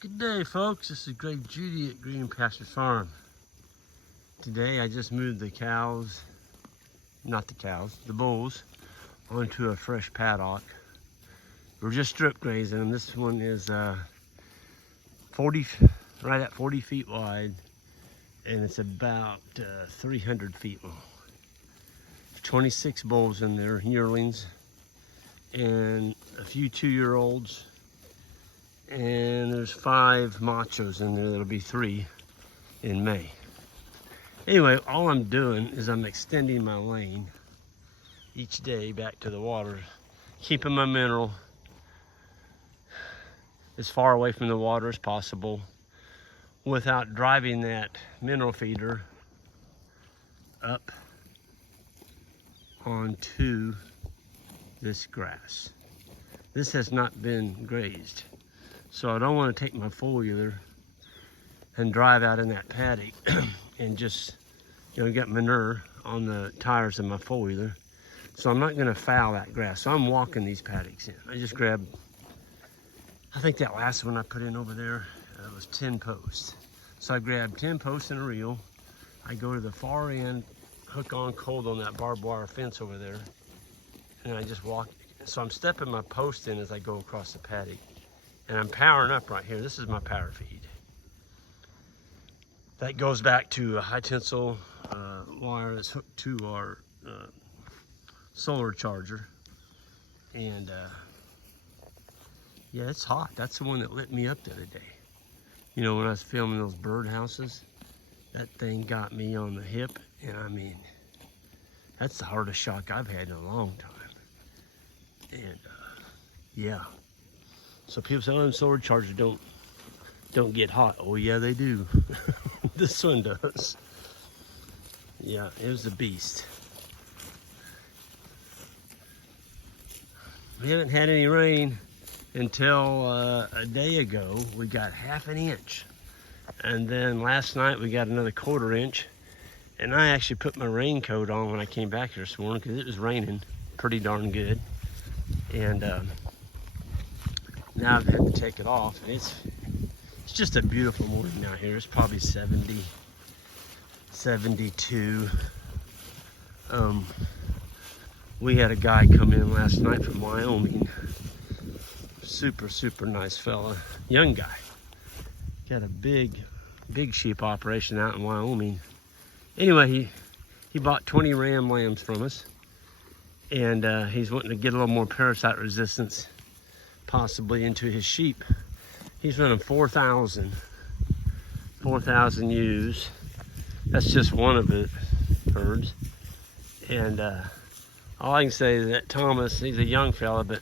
Good day, folks. This is Greg Judy at Green Pasture Farm. Today I just moved the cows, the bulls, onto a fresh paddock. We're just strip grazing them. This one is right at 40 feet wide, and it's about 300 feet long. 26 bulls in there, yearlings, and a few 2-year-olds. And there's 5 machos in there. There'll be 3 in May. Anyway, all I'm doing is I'm extending my lane each day back to the water, keeping my mineral as far away from the water as possible without driving that mineral feeder up onto this grass. This has not been grazed. So I don't want to take my four-wheeler and drive out in that paddock and just, get manure on the tires of my four-wheeler. So I'm not going to foul that grass. So I'm walking these paddocks in. I just grabbed, I think that last one I put in over there was 10 posts. So I grabbed 10 posts and a reel. I go to the far end, hook on cold on that barbed wire fence over there, and I just walk. So I'm stepping my post in as I go across the paddock. And I'm powering up right here. This is my power feed. That goes back to a high tensile wire that's hooked to our solar charger. And yeah, it's hot. That's the one that lit me up the other day. When I was filming those bird houses, that thing got me on the hip. And I mean, that's the hardest shock I've had in a long time. And yeah. So people say, oh, solar chargers don't get hot. Oh yeah, they do. This one does. Yeah, it was a beast. We haven't had any rain until a day ago. We got ½ an inch. And then last night we got another 1/4 inch. And I actually put my raincoat on when I came back here this morning because it was raining pretty darn good. And now I've had to take it off. It's just a beautiful morning out here. It's probably 70, 72. We had a guy come in last night from Wyoming. Super nice fella, young guy. Got a big sheep operation out in Wyoming. Anyway, he bought 20 ram lambs from us, and he's wanting to get a little more parasite resistance possibly into his sheep. He's running 4,000 ewes. That's just one of the herds. And all I can say is that Thomas, he's a young fella, but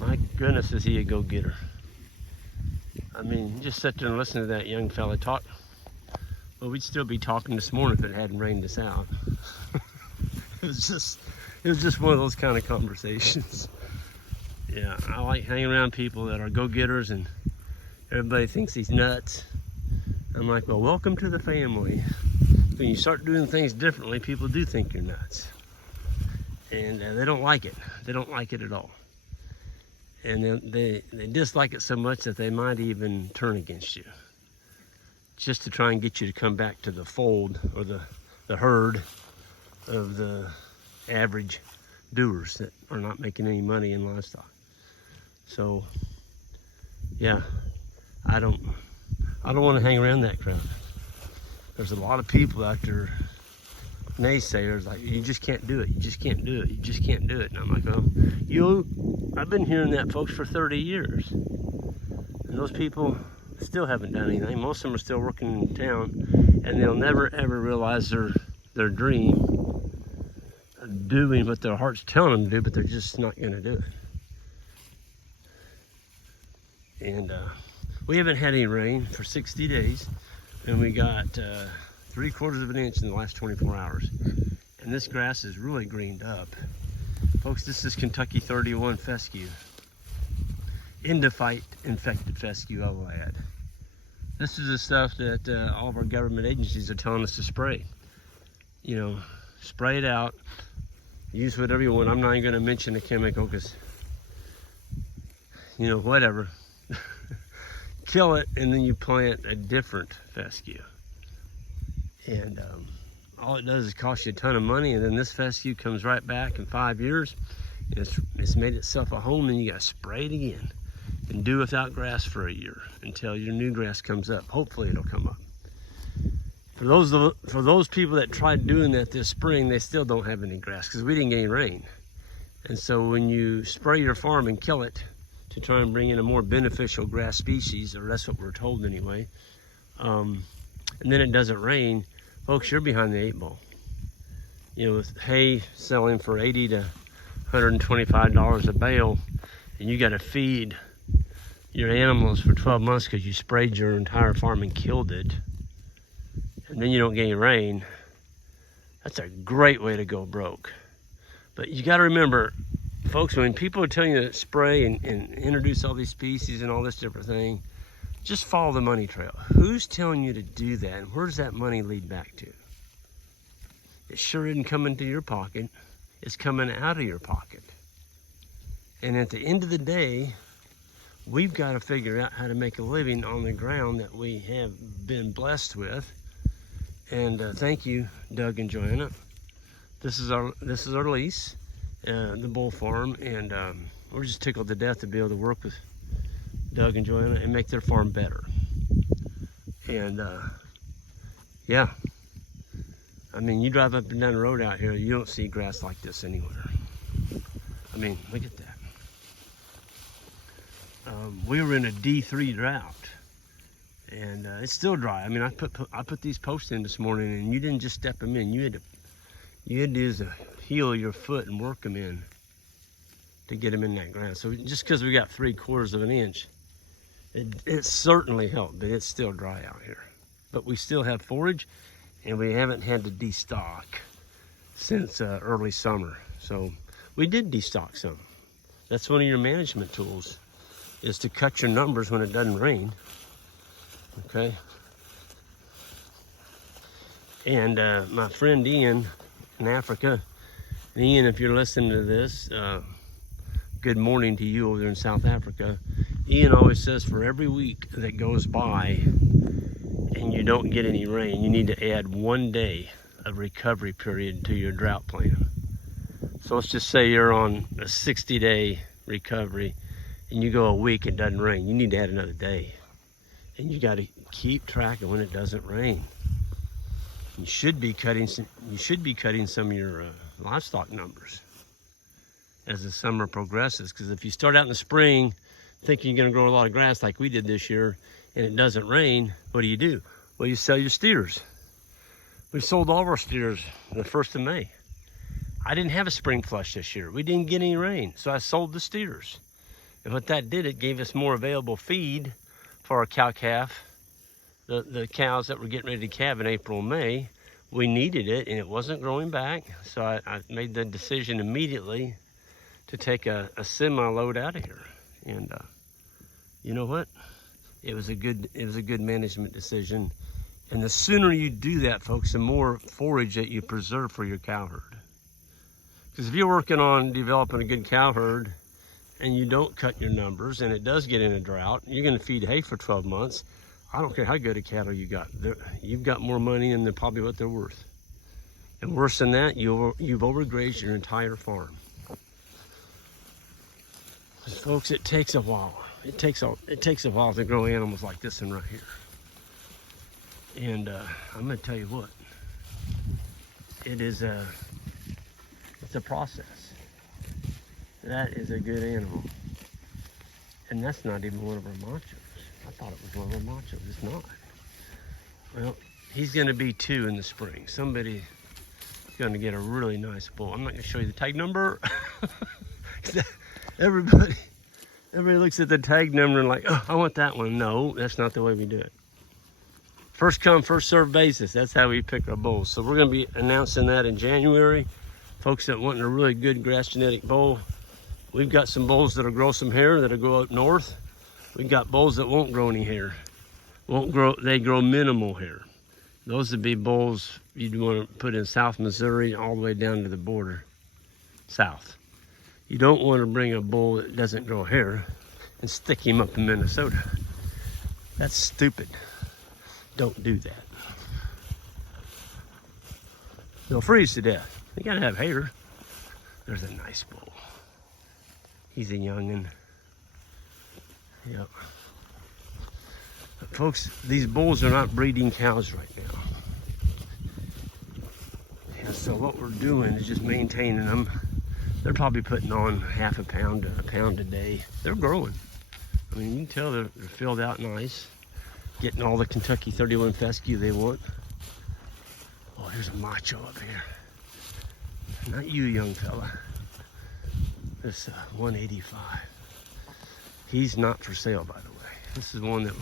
my goodness, is he a go-getter. I mean, just sit there and listen to that young fella talk. Well, we'd still be talking this morning if it hadn't rained us out. It was just one of those kind of conversations. Yeah, I like hanging around people that are go-getters, and everybody thinks he's nuts. I'm like, well, welcome to the family. When you start doing things differently, people do think you're nuts. And they don't like it. They don't like it at all. And they dislike it so much that they might even turn against you, just to try and get you to come back to the fold or the herd of the average doers that are not making any money in livestock. So, yeah, I don't want to hang around that crowd. There's a lot of people out there, naysayers, like, you just can't do it, you just can't do it, you just can't do it. And I'm like, I've been hearing that, folks, for 30 years. And those people still haven't done anything. Most of them are still working in town, and they'll never, ever realize their dream of doing what their heart's telling them to do, but they're just not going to do it. And we haven't had any rain for 60 days, and we got 3/4 of an inch in the last 24 hours. And this grass is really greened up. Folks, this is Kentucky 31 fescue. Endophyte infected fescue, I will add. This is the stuff that all of our government agencies are telling us to spray. Spray it out. Use whatever you want. I'm not even going to mention the chemical because, whatever. kill it, and then you plant a different fescue. And all it does is cost you a ton of money, and then this fescue comes right back in 5 years, and it's made itself a home, and you gotta spray it again and do without grass for a year until your new grass comes up. Hopefully it'll come up. For those people that tried doing that this spring, they still don't have any grass because we didn't get any rain. And so when you spray your farm and kill it to try and bring in a more beneficial grass species, or that's what we're told anyway, and then it doesn't rain, folks, you're behind the 8 ball. You know, with hay selling for $80 to $125 a bale, and you got to feed your animals for 12 months because you sprayed your entire farm and killed it, and then you don't get any rain, that's a great way to go broke. But you got to remember, folks, when people are telling you to spray and introduce all these species and all this different thing, just follow the money trail. Who's telling you to do that, and where does that money lead back to? It sure isn't coming to your pocket. It's coming out of your pocket. And at the end of the day, we've got to figure out how to make a living on the ground that we have been blessed with. And thank you, Doug and Joanna. This is our lease, the bull farm, and we're just tickled to death to be able to work with Doug and Joanna and make their farm better. And yeah, I mean, you drive up and down the road out here, you don't see grass like this anywhere. I mean, look at that. We were in a D3 drought, and it's still dry. I mean, I put these posts in this morning, and you didn't just step them in. You had to use the heel of your foot and work them in to get them in that ground. So just because we got 3/4 of an inch, it certainly helped, but it's still dry out here. But we still have forage, and we haven't had to destock since early summer. So we did destock some. That's one of your management tools, is to cut your numbers when it doesn't rain. Okay. And my friend Ian in Africa, and Ian, if you're listening to this, good morning to you over there in South Africa. Ian always says for every week that goes by and you don't get any rain, you need to add 1 day of recovery period to your drought plan. So let's just say you're on a 60-day recovery and you go a week, it doesn't rain. You need to add another day. And you got to keep track of when it doesn't rain. You should be cutting some of your livestock numbers as the summer progresses, because if you start out in the spring thinking you're going to grow a lot of grass like we did this year and it doesn't rain, what do? Well, you sell your steers. We sold all of our steers the 1st of May. I didn't have a spring flush this year. We didn't get any rain, so I sold the steers. And what that did, it gave us more available feed for our cow-calf, the cows that were getting ready to calve in April and May. We needed it, and it wasn't growing back, so I made the decision immediately to take a semi-load out of here. And you know what? It was a good management decision. And the sooner you do that, folks, the more forage that you preserve for your cow herd. Because if you're working on developing a good cow herd and you don't cut your numbers and it does get in a drought, you're going to feed hay for 12 months. I don't care how good a cattle you got. You've got more money than probably what they're worth. And worse than that, you've overgrazed your entire farm. Folks, it takes a while. It takes a while to grow animals like this one right here. And I'm going to tell you what, it's a process. That is a good animal. And that's not even one of our machos. I thought it was one of our machos. It's not. Well, he's going to be 2 in the spring. Somebody's going to get a really nice bull. I'm not going to show you the tag number. Everybody looks at the tag number and like, oh, I want that one. No, that's not the way we do it. First come, first served basis. That's how we pick our bulls. So we're going to be announcing that in January. Folks that want a really good grass genetic bull, we've got some bulls that'll grow some hair, that'll go up north. We've got bulls that won't grow any hair. They grow minimal hair. Those would be bulls you'd want to put in South Missouri all the way down to the border, south. You don't want to bring a bull that doesn't grow hair and stick him up in Minnesota. That's stupid. Don't do that. They'll freeze to death. They gotta have hair. There's a nice bull. He's a youngin'. Yep. But folks, these bulls are not breeding cows right now. And so what we're doing is just maintaining them. They're probably putting on half a pound to a pound a day. They're growing. I mean, you can tell they're filled out nice. Getting all the Kentucky 31 fescue they want. Oh, here's a macho up here. Not you, young fella. This 185. He's not for sale, by the way. This is one that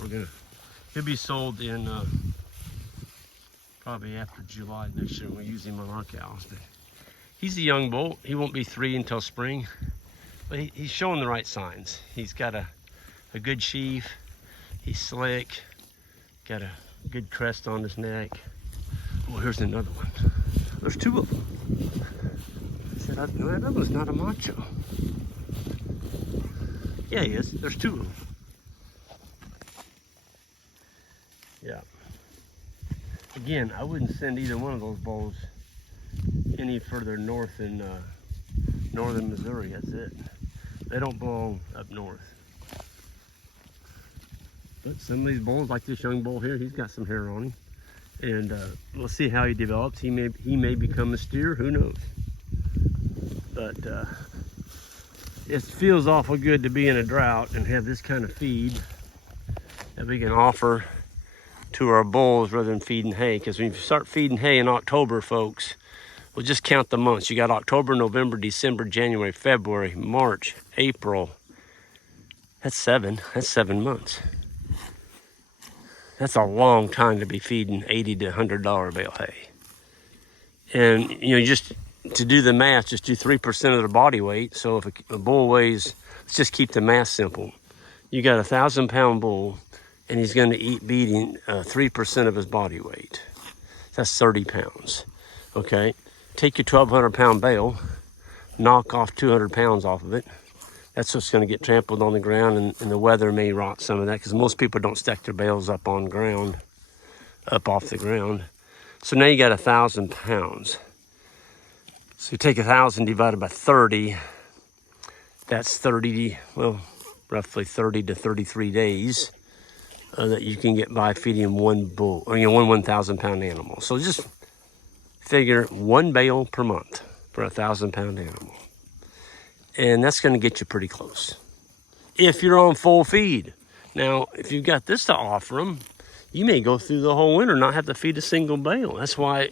he'll be sold in probably after July next year. We'll use him on our cows. But he's a young bull. He won't be 3 until spring. But he's showing the right signs. He's got a good sheaf. He's slick. Got a good crest on his neck. Oh, here's another one. There's 2 of them. I said, that was not a macho. Yeah, he is. There's 2 of them. Yeah. Again, I wouldn't send either one of those bulls any further north in northern Missouri. That's it. They don't belong up north. But some of these bulls, like this young bull here, he's got some hair on him. And we'll see how he develops. He may become a steer, who knows. But it feels awful good to be in a drought and have this kind of feed that we can offer to our bulls rather than feeding hay. Because when you start feeding hay in October, folks, we'll just count the months. You got October, November, December, January, February, March, April. That's 7 months. That's a long time to be feeding $80 to $100 bale hay. And, you know, just to do the math, just do 3% of their body weight. So if a bull weighs, let's just keep the math simple. You got a 1,000-pound bull, and he's going to eat beating 3% of his body weight. That's 30 pounds, okay? Take your 1,200-pound bale, knock off 200 pounds off of it. That's what's going to get trampled on the ground, and the weather may rot some of that because most people don't stack their bales up on ground, up off the ground. So now you got 1,000 pounds. So you take 1,000 divided by 30. That's 30, well, roughly 30 to 33 days that you can get by feeding one bull, or one 1,000-pound animal. So just figure 1 bale per month for a 1,000-pound animal. And that's going to get you pretty close if you're on full feed. Now, if you've got this to offer them, you may go through the whole winter not have to feed a single bale. That's why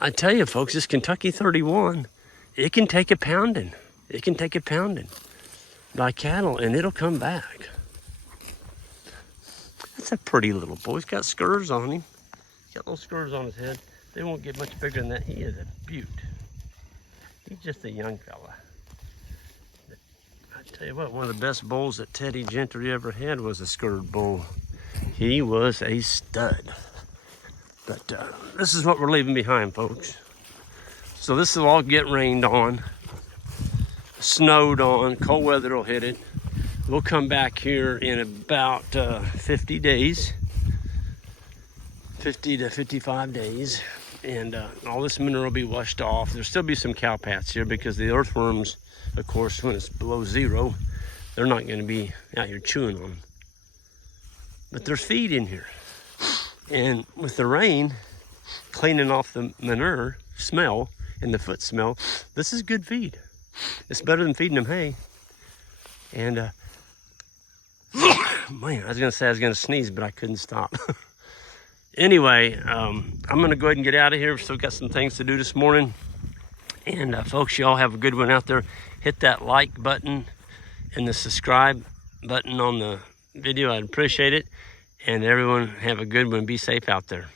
I tell you, folks, this Kentucky 31, it can take a pounding. It can take a pounding by cattle, and it'll come back. That's a pretty little boy. He's got scurs on him. He's got little scurs on his head. They won't get much bigger than that. He is a beaut. He's just a young fella. I tell you what, one of the best bulls that Teddy Gentry ever had was a scurred bull. He was a stud. But this is what we're leaving behind, folks. So this will all get rained on, snowed on, cold weather will hit it. We'll come back here in about 50 days, 50 to 55 days, and all this manure will be washed off. There'll still be some cow pats here because the earthworms, of course, when it's below 0, they're not going to be out here chewing on them. But there's feed in here. And with the rain cleaning off the manure smell and the foot smell, this is good feed. It's better than feeding them hay. And, man, I was going to say I was going to sneeze, but I couldn't stop. Anyway, I'm going to go ahead and get out of here. We've still got some things to do this morning. And, folks, y'all have a good one out there. Hit that like button and the subscribe button on the video. I'd appreciate it. And everyone have a good one. Be safe out there.